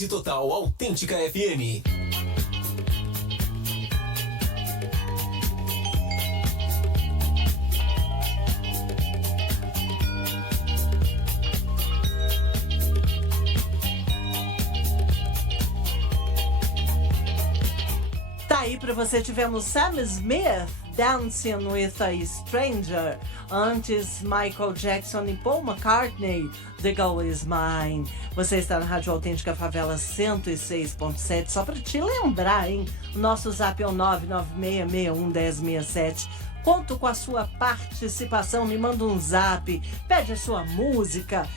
Rede Total Autêntica FM. Tá aí pra você, tivemos Sam Smith, Dancing with a Stranger. Antes, Michael Jackson e Paul McCartney, The Girl Is Mine. Você está na Rádio Autêntica Favela 106.7. Só pra te lembrar, hein? O nosso zap é o 996611067. Conto com a sua participação, me manda um zap, pede a sua música,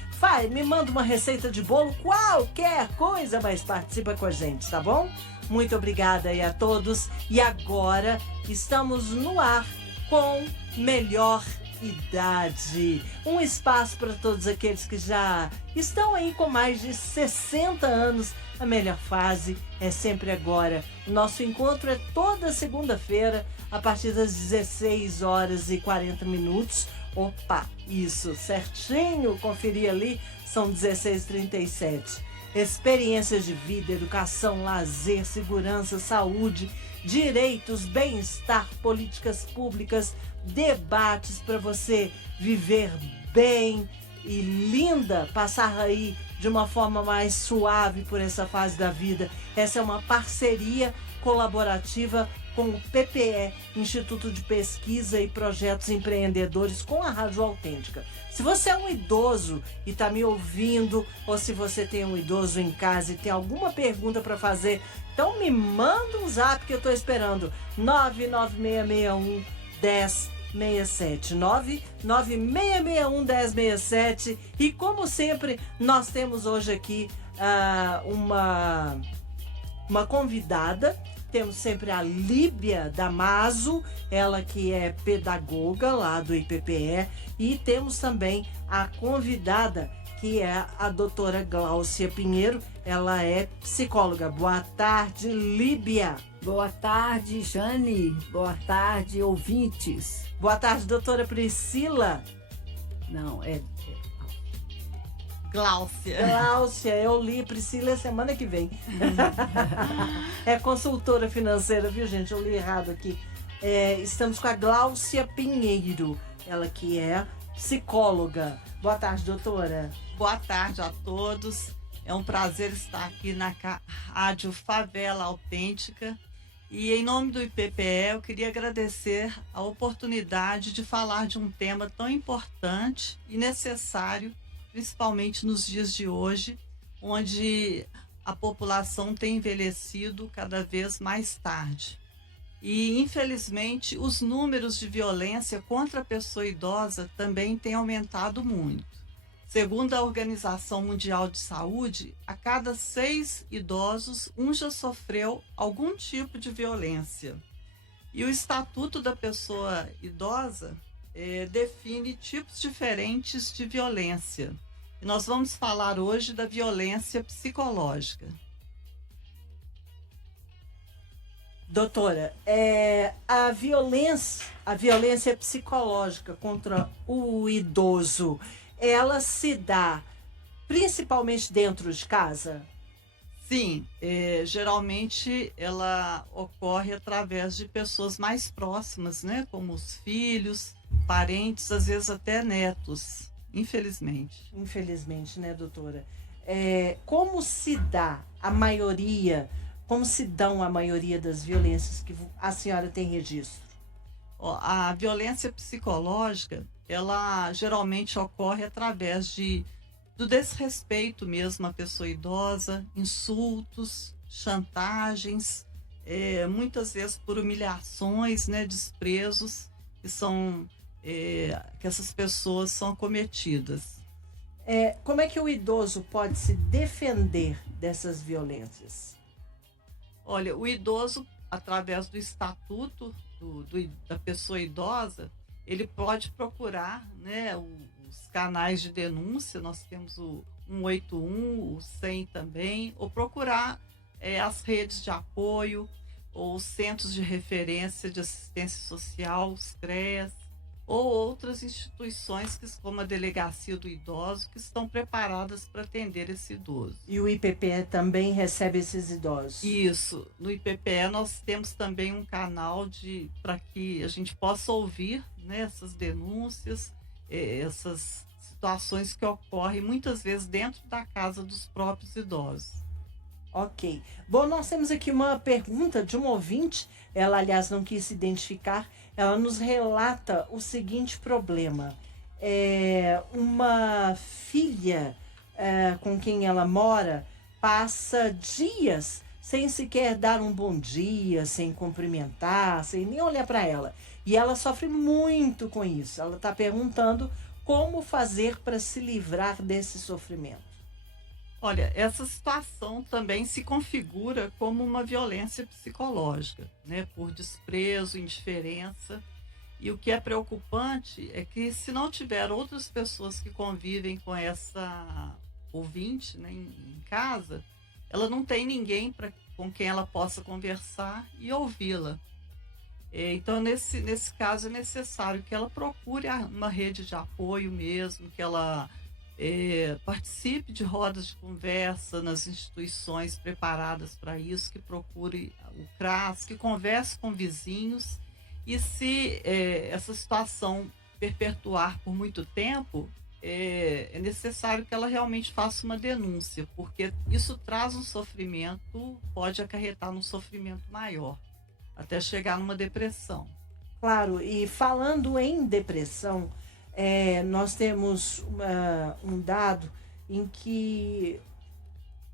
me manda uma receita de bolo, qualquer coisa, mas participa com a gente, tá bom? Muito obrigada aí a todos. E agora estamos no ar com Melhor Idade. Um espaço para todos aqueles que já estão aí com mais de 60 anos. A melhor fase é sempre agora. O nosso encontro é toda segunda-feira, a partir das 16h40. Opa, isso, certinho, conferir ali, são 16h37. Experiências de vida, educação, lazer, segurança, saúde, direitos, bem-estar, políticas públicas, debates para você viver bem e linda, passar aí de uma forma mais suave por essa fase da vida. Essa é uma parceria colaborativa com o PPE, Instituto de Pesquisa e Projetos Empreendedores, com a Rádio Autêntica. Se você é um idoso e está me ouvindo, ou se você tem um idoso em casa e tem alguma pergunta para fazer, então me manda um zap que eu estou esperando. 996611067. 996611067. E como sempre, nós temos hoje aqui uma convidada. Temos sempre a Líbia Damaso, ela que é pedagoga lá do IPPE, e temos também a convidada, que é a doutora Gláucia Pinheiro, ela é psicóloga. Boa tarde, Líbia. Boa tarde, Jane. Boa tarde, ouvintes. Boa tarde, doutora Priscila. Não, é Gláucia. Gláucia, eu li. Priscila é semana que vem. É consultora financeira, viu, gente? Eu li errado aqui. Estamos com a Gláucia Pinheiro, ela que é psicóloga. Boa tarde, doutora. Boa tarde a todos. É um prazer estar aqui na Rádio Favela Autêntica. E em nome do IPPE, eu queria agradecer a oportunidade de falar de um tema tão importante e necessário, principalmente nos dias de hoje, onde a população tem envelhecido cada vez mais tarde. E, infelizmente, os números de violência contra a pessoa idosa também têm aumentado muito. Segundo a Organização Mundial de Saúde, a cada 6 idosos, um já sofreu algum tipo de violência. E o Estatuto da Pessoa Idosa define tipos diferentes de violência. E nós vamos falar hoje da violência psicológica. Doutora, a violência psicológica contra o idoso, ela se dá principalmente dentro de casa? Sim, geralmente ela ocorre através de pessoas mais próximas, né? Como os filhos, parentes, às vezes até netos, infelizmente. Infelizmente, né, doutora? Como se dão a maioria das violências que a senhora tem registro? A violência psicológica, ela geralmente ocorre através do desrespeito mesmo à pessoa idosa, insultos, chantagens, muitas vezes por humilhações, né, desprezos que essas pessoas são cometidas. Como é que o idoso pode se defender dessas violências? Olha, o idoso, através do estatuto da pessoa idosa, ele pode procurar, né, os canais de denúncia. Nós temos o 181, o 100 também, ou procurar as redes de apoio, ou os centros de referência de assistência social, os CREAS, ou outras instituições, como a Delegacia do Idoso, que estão preparadas para atender esse idoso. E o IPPE também recebe esses idosos? Isso. No IPPE nós temos também um canal para que a gente possa ouvir, né, essas denúncias, essas situações que ocorrem muitas vezes dentro da casa dos próprios idosos. Ok. Bom, nós temos aqui uma pergunta de uma ouvinte. Ela, aliás, não quis se identificar. Ela nos relata o seguinte problema. Uma filha com quem ela mora passa dias sem sequer dar um bom dia, sem cumprimentar, sem nem olhar para ela. E ela sofre muito com isso. Ela está perguntando como fazer para se livrar desse sofrimento. Olha, essa situação também se configura como uma violência psicológica, né? Por desprezo, indiferença. E o que é preocupante é que, se não tiver outras pessoas que convivem com essa ouvinte, né, em casa, ela não tem ninguém com quem ela possa conversar e ouvi-la. Então, nesse caso, é necessário que ela procure uma rede de apoio mesmo, que ela participe de rodas de conversa nas instituições preparadas para isso, que procure o CRAS, que converse com vizinhos. E se essa situação perpetuar por muito tempo, é necessário que ela realmente faça uma denúncia, porque isso traz um sofrimento, pode acarretar num sofrimento maior, até chegar numa depressão. Claro, e falando em depressão, nós temos um dado em que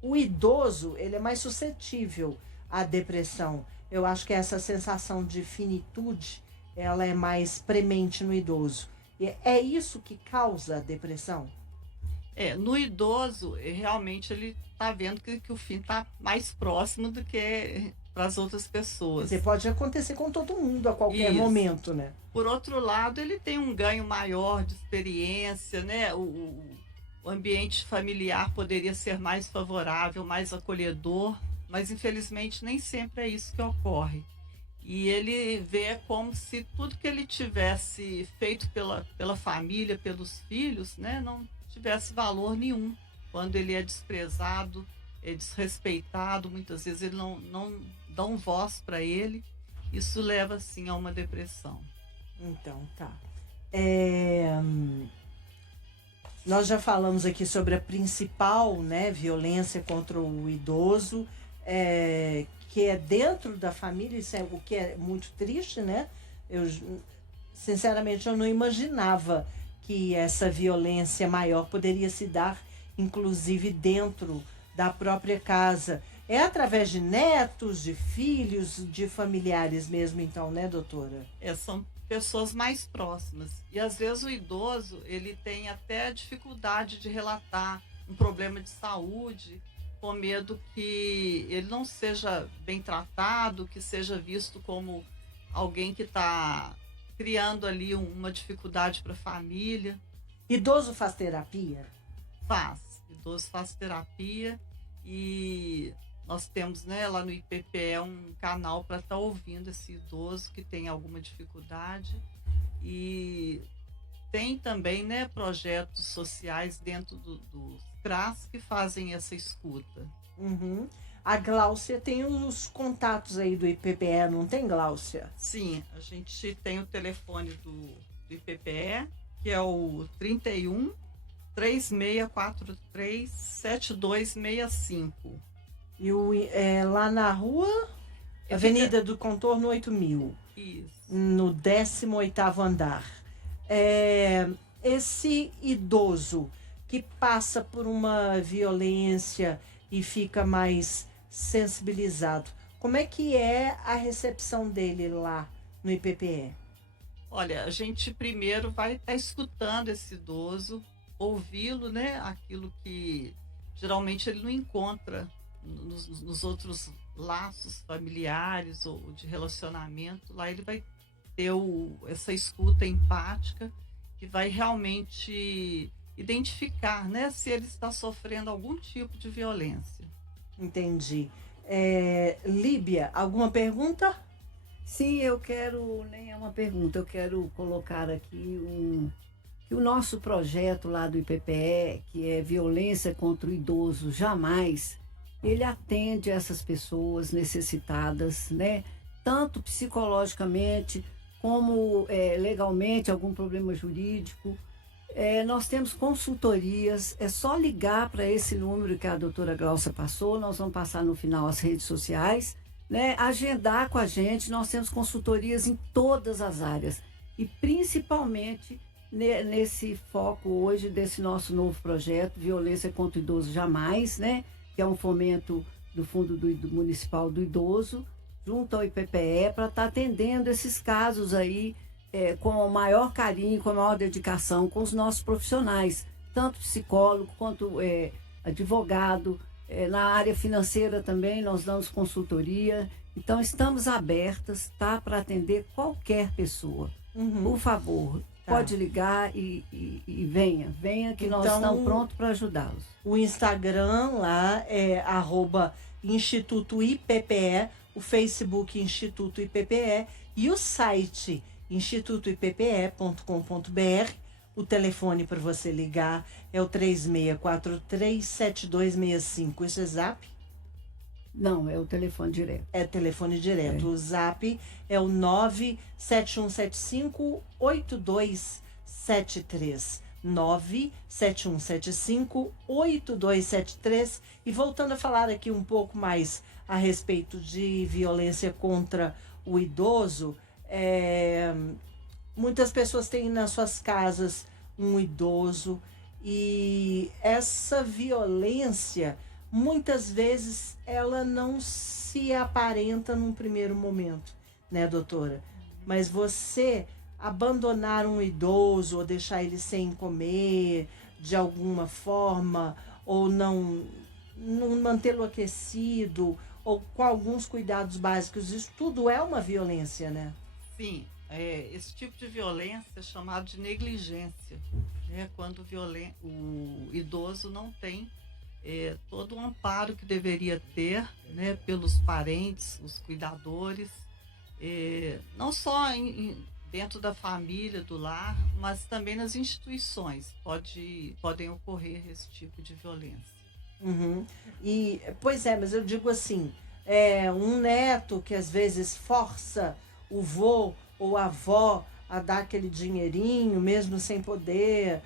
o idoso ele é mais suscetível à depressão. Eu acho que essa sensação de finitude ela é mais premente no idoso. E é isso que causa a depressão? No idoso, realmente ele está vendo que o fim está mais próximo do que para as outras pessoas. Pode acontecer com todo mundo a qualquer momento, né? Por outro lado, ele tem um ganho maior de experiência, né? O ambiente familiar poderia ser mais favorável, mais acolhedor, mas infelizmente nem sempre é isso que ocorre. E ele vê como se tudo que ele tivesse feito pela família, pelos filhos, né, não tivesse valor nenhum. Quando ele é desprezado, é desrespeitado, muitas vezes ele não dão voz para ele. Isso leva, sim, a uma depressão. Então, tá. Nós já falamos aqui sobre a principal, né, violência contra o idoso, que é dentro da família, isso é o que é muito triste, né? Sinceramente, eu não imaginava que essa violência maior poderia se dar, inclusive, dentro da própria casa. É através de netos, de filhos, de familiares mesmo, então, né, doutora? São pessoas mais próximas. E, às vezes, o idoso, ele tem até dificuldade de relatar um problema de saúde, com medo que ele não seja bem tratado, que seja visto como alguém que está criando ali uma dificuldade para a família. Idoso faz terapia? Faz. Idoso faz terapia e nós temos, né, lá no IPPE um canal para estar ouvindo esse idoso que tem alguma dificuldade. E tem também, né, projetos sociais dentro do CRAS que fazem essa escuta. Uhum. A Gláucia tem os contatos aí do IPPE, não tem, Gláucia? Sim, a gente tem o telefone do IPPE, que é o 31 3643 7265. E lá na rua, Avenida do Contorno 8000. Isso. No 18º andar. Esse idoso que passa por uma violência e fica mais sensibilizado, como é que é a recepção dele lá no IPPE? Olha, a gente primeiro vai estar escutando esse idoso, ouvi-lo, né? Aquilo que geralmente ele não encontra nos outros laços familiares ou de relacionamento. Lá ele vai ter essa escuta empática que vai realmente identificar, né, se ele está sofrendo algum tipo de violência. Entendi. Líbia, alguma pergunta? Sim, eu quero, nem é uma pergunta, eu quero colocar aqui que o nosso projeto lá do IPPE, que é Violência contra o Idoso Jamais, ele atende essas pessoas necessitadas, né? Tanto psicologicamente como legalmente, algum problema jurídico. Nós temos consultorias, é só ligar para esse número que a doutora Glaucia passou, nós vamos passar no final as redes sociais, né? Agendar com a gente, nós temos consultorias em todas as áreas e principalmente nesse foco hoje desse nosso novo projeto, Violência contra o Idoso Jamais, né? Que é um fomento do Fundo Municipal do Idoso, junto ao IPPE, para estar atendendo esses casos aí com o maior carinho, com a maior dedicação, com os nossos profissionais, tanto psicólogo quanto advogado. Na área financeira também nós damos consultoria. Então, estamos abertas, tá, para atender qualquer pessoa. Por favor, pode ligar e venha que nós estamos prontos para ajudá-los. O Instagram lá é @Instituto IPPE, o Facebook Instituto IPPE e o site institutoippe.com.br. O telefone para você ligar é o 3643-7265. Isso é zap? Não, é o telefone direto. É telefone direto. O zap é o 97175-8273. 97175-8273. E voltando a falar aqui um pouco mais a respeito de violência contra o idoso, muitas pessoas têm nas suas casas um idoso e essa violência, muitas vezes, ela não se aparenta num primeiro momento, né, doutora? Mas você abandonar um idoso ou deixar ele sem comer de alguma forma, ou não mantê-lo aquecido, ou com alguns cuidados básicos, isso tudo é uma violência, né? Sim, esse tipo de violência é chamado de negligência, né? Quando o idoso não tem todo o amparo que deveria ter, né, pelos parentes, os cuidadores, não só dentro da família, do lar, mas também nas instituições podem ocorrer esse tipo de violência. E, pois mas eu digo assim, um neto que às vezes força o vô ou a avó a dar aquele dinheirinho, mesmo sem poder,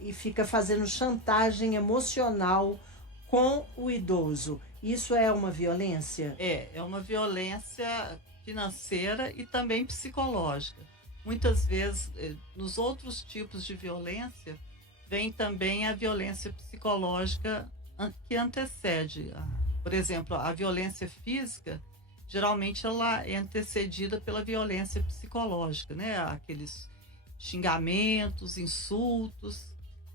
e fica fazendo chantagem emocional com o idoso. Isso é uma violência? É uma violência financeira e também psicológica. Muitas vezes, nos outros tipos de violência, vem também a violência psicológica que antecede. Por exemplo, a violência física, geralmente ela é antecedida pela violência psicológica, né? Aqueles xingamentos, insultos,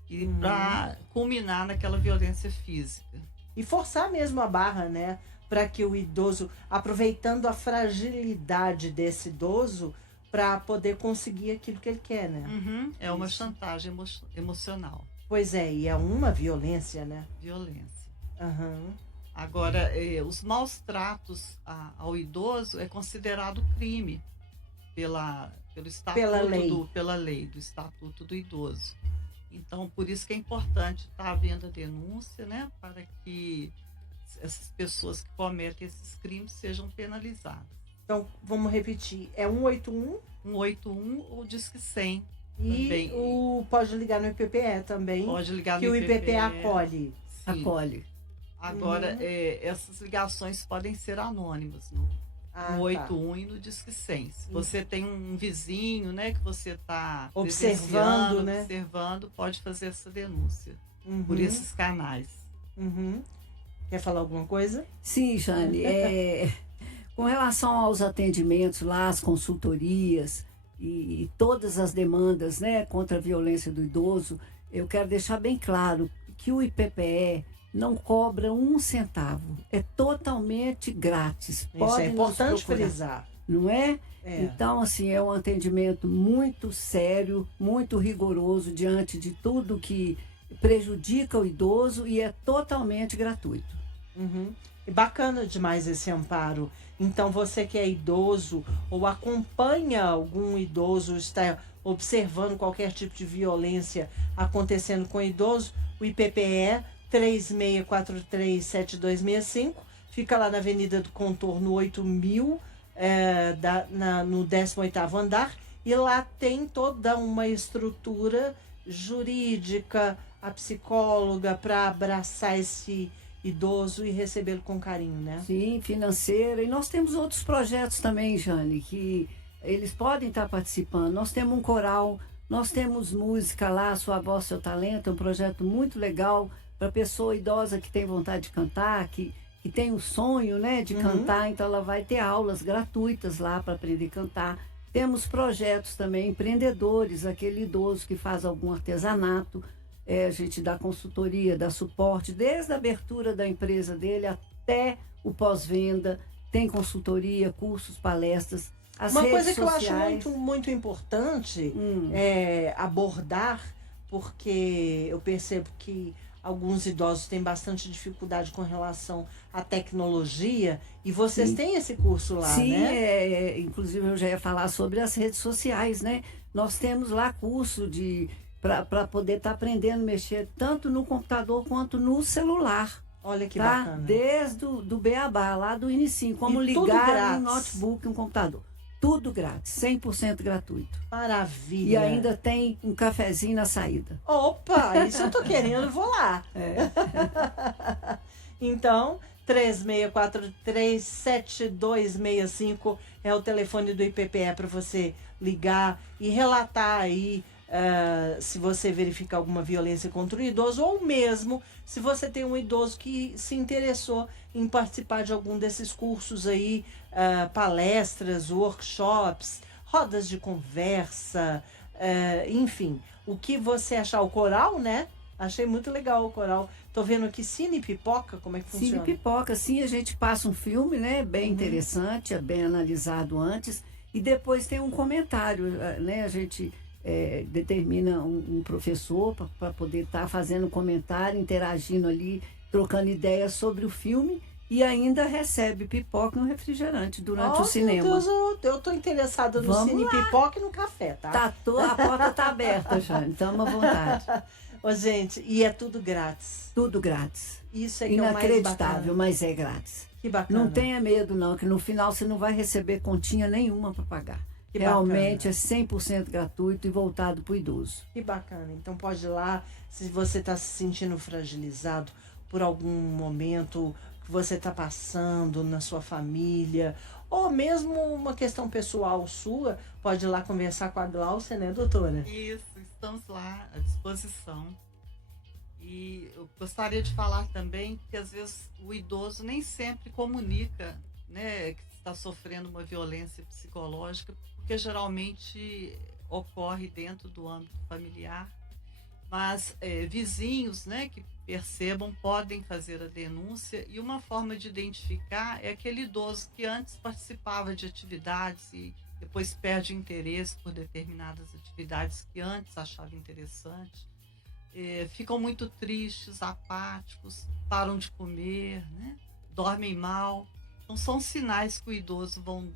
e para culminar naquela violência física. E forçar mesmo a barra, né? Para que o idoso, aproveitando a fragilidade desse idoso, para poder conseguir aquilo que ele quer, né? É uma chantagem emocional. Pois e é uma violência, né? Violência. Agora, os maus tratos ao idoso é considerado crime pelo estatuto, pela lei do Estatuto do Idoso. Então, por isso que é importante estar havendo a denúncia, né, para que essas pessoas que cometem esses crimes sejam penalizadas. Então, vamos repetir, é 181? 181 ou Disque 100. E também. Pode ligar no IPPE também. Pode ligar que no IPPE. Que o IPPE acolhe. Sim. Acolhe. Agora, essas ligações podem ser anônimas no 181 e no Disque 100. Se você tem um vizinho, né, que você está observando, pode fazer essa denúncia por esses canais. Quer falar alguma coisa? Sim, Jane. Com relação aos atendimentos lá, as consultorias e todas as demandas, né, contra a violência do idoso, eu quero deixar bem claro que o IPPE não cobra um centavo. É totalmente grátis. Isso é importante frisar. Não é? Então, assim, é um atendimento muito sério, muito rigoroso diante de tudo que prejudica o idoso e é totalmente gratuito. Uhum. E bacana demais esse amparo. Então, você que é idoso ou acompanha algum idoso, está observando qualquer tipo de violência acontecendo com idoso, o IPPE 36437265 fica lá na Avenida do Contorno 8000, no 18º andar, e lá tem toda uma estrutura jurídica, a psicóloga para abraçar esse idoso e recebê-lo com carinho, né? Sim, financeira. E nós temos outros projetos também, Jane, que eles podem estar participando. Nós temos um coral, nós temos música lá, Sua Voz, Seu Talento, é um projeto muito legal para pessoa idosa que tem vontade de cantar, que tem o sonho, né, de cantar, então ela vai ter aulas gratuitas lá para aprender a cantar. Temos projetos também, empreendedores, aquele idoso que faz algum artesanato, a gente dá consultoria, dá suporte, desde a abertura da empresa dele até o pós-venda, tem consultoria, cursos, palestras, as Uma redes coisa que eu sociais. acho muito, muito importante é abordar, porque eu percebo que alguns idosos têm bastante dificuldade com relação à tecnologia, e vocês Sim. têm esse curso lá, Sim, né? inclusive eu já ia falar sobre as redes sociais, né? Nós temos lá curso para poder estar aprendendo a mexer tanto no computador quanto no celular. Olha que Tá? bacana. Desde do beabá, lá do inicinho, como E tudo ligar grátis. um notebook, um computador. Tudo grátis, 100% gratuito. Maravilha. E ainda tem um cafezinho na saída. Opa, isso eu tô querendo, eu vou lá. Então, 36437265 é o telefone do IPPE para você ligar e relatar aí se você verificar alguma violência contra o idoso, ou mesmo se você tem um idoso que se interessou em participar de algum desses cursos aí, palestras, workshops, rodas de conversa, enfim, o que você achar. O coral, né? Achei muito legal o coral. Tô vendo aqui Cine Pipoca, como é que funciona? Cine Pipoca, sim, a gente passa um filme, né? Bem interessante, é bem analisado antes. E depois tem um comentário, né? A gente determina um professor para poder estar fazendo um comentário, interagindo ali, trocando ideias sobre o filme, e ainda recebe pipoca e um refrigerante durante o cinema. Meu Deus, eu tô interessada no Vamos Cine lá. Pipoca e no café, tá? A porta tá aberta, Jane, estamos à vontade. Ô, gente, e é tudo grátis. Tudo grátis. Isso é que é o mais Inacreditável, bacana. mas é grátis. Que bacana. Não tenha medo, não, que no final você não vai receber continha nenhuma para pagar. Que Realmente bacana. é 100% gratuito e voltado para o idoso. Que bacana. Então pode ir lá, se você está se sentindo fragilizado por algum momento que você está passando na sua família, ou mesmo uma questão pessoal sua, pode ir lá conversar com a Gláucia, né, doutora? Isso, estamos lá à disposição. E eu gostaria de falar também que às vezes o idoso nem sempre comunica, né, que está sofrendo uma violência psicológica, porque geralmente ocorre dentro do âmbito familiar, mas vizinhos, né, que percebam podem fazer a denúncia, e uma forma de identificar é aquele idoso que antes participava de atividades e depois perde interesse por determinadas atividades que antes achava interessante, ficam muito tristes, apáticos, param de comer, né, dormem mal. Então são sinais que o idoso vão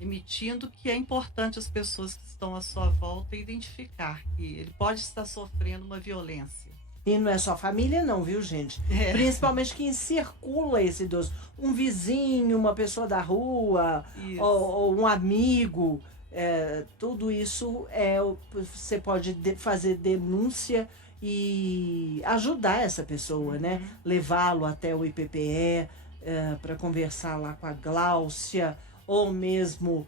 emitindo, que é importante as pessoas que estão à sua volta identificar que ele pode estar sofrendo uma violência. E não é só família não, viu, gente? Principalmente quem circula esse idoso. Um vizinho, uma pessoa da rua, ou um amigo. Tudo isso você pode fazer denúncia e ajudar essa pessoa, né? Levá-lo até o IPPE para conversar lá com a Gláucia, ou mesmo,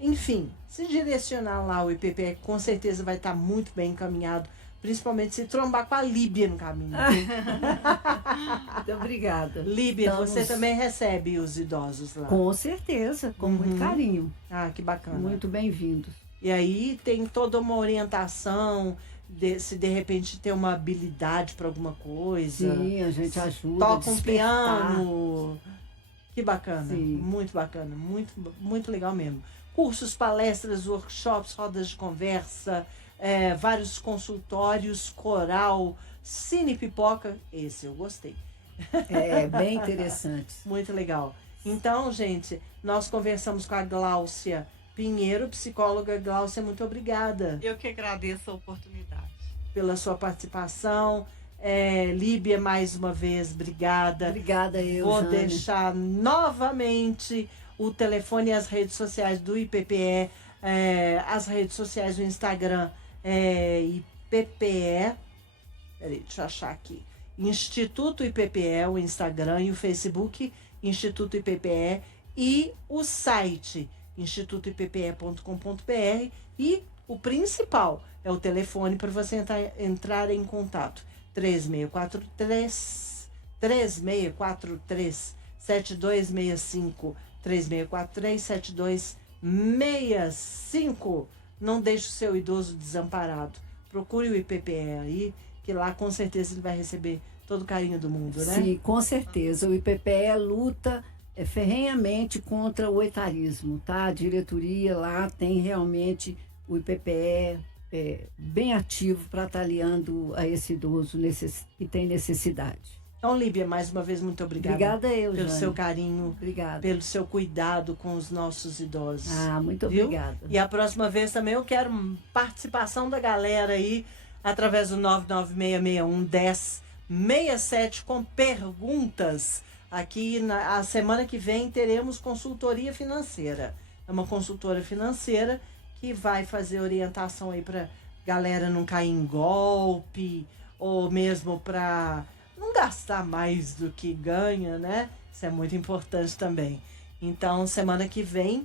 enfim, se direcionar lá ao IPPE, com certeza vai estar muito bem encaminhado, principalmente se trombar com a Líbia no caminho. Muito obrigada. Líbia, você também recebe os idosos lá? Com certeza, com muito carinho. Ah, que bacana. Muito bem-vindos. E aí tem toda uma orientação, se de repente tem uma habilidade para alguma coisa. Sim, a gente ajuda. Toca um despertar. piano. Que bacana. Sim. Muito bacana. Muito, muito legal mesmo. Cursos, palestras, workshops, rodas de conversa, vários consultórios, coral, cine pipoca. Esse eu gostei. É bem interessante. Muito legal. Então, gente, nós conversamos com a Gláucia Pinheiro, psicóloga. Gláucia, muito obrigada Eu que agradeço a oportunidade. pela sua participação. Líbia, mais uma vez, obrigada. Obrigada, Vou Jane. deixar novamente o telefone e as redes sociais do IPPE, as redes sociais do Instagram, IPPE. Peraí, deixa eu achar aqui. Instituto IPPE, o Instagram e o Facebook, Instituto IPPE, e o site institutoippe.com.br, e o principal é o telefone para você entrar em contato. 3643 7265, 3643 7265. Não deixe o seu idoso desamparado. Procure o IPPE aí, que lá com certeza ele vai receber todo o carinho do mundo, né? Sim, com certeza. O IPPE luta ferrenhamente contra o etarismo, tá? A diretoria lá tem realmente o IPPE bem ativo para estar aliando a esse idoso que tem necessidade. Então, Líbia, mais uma vez, muito obrigada. Obrigada eu, pelo Jane. seu carinho, Obrigada. pelo seu cuidado com os nossos idosos. Muito Viu? obrigada. E a próxima vez também eu quero participação da galera aí, através do 996611067, com perguntas. Aqui a semana que vem teremos consultoria financeira. É uma consultora financeira que vai fazer orientação aí para galera não cair em golpe, ou mesmo para não gastar mais do que ganha, né? Isso é muito importante também. Então, semana que vem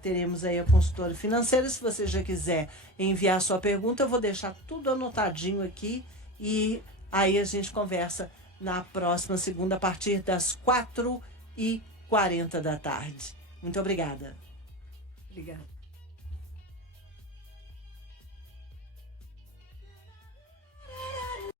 teremos aí a consultora financeira. Se você já quiser enviar sua pergunta, eu vou deixar tudo anotadinho aqui, e aí a gente conversa na próxima segunda, a partir das 4h40 da tarde. Muito obrigada. Obrigada.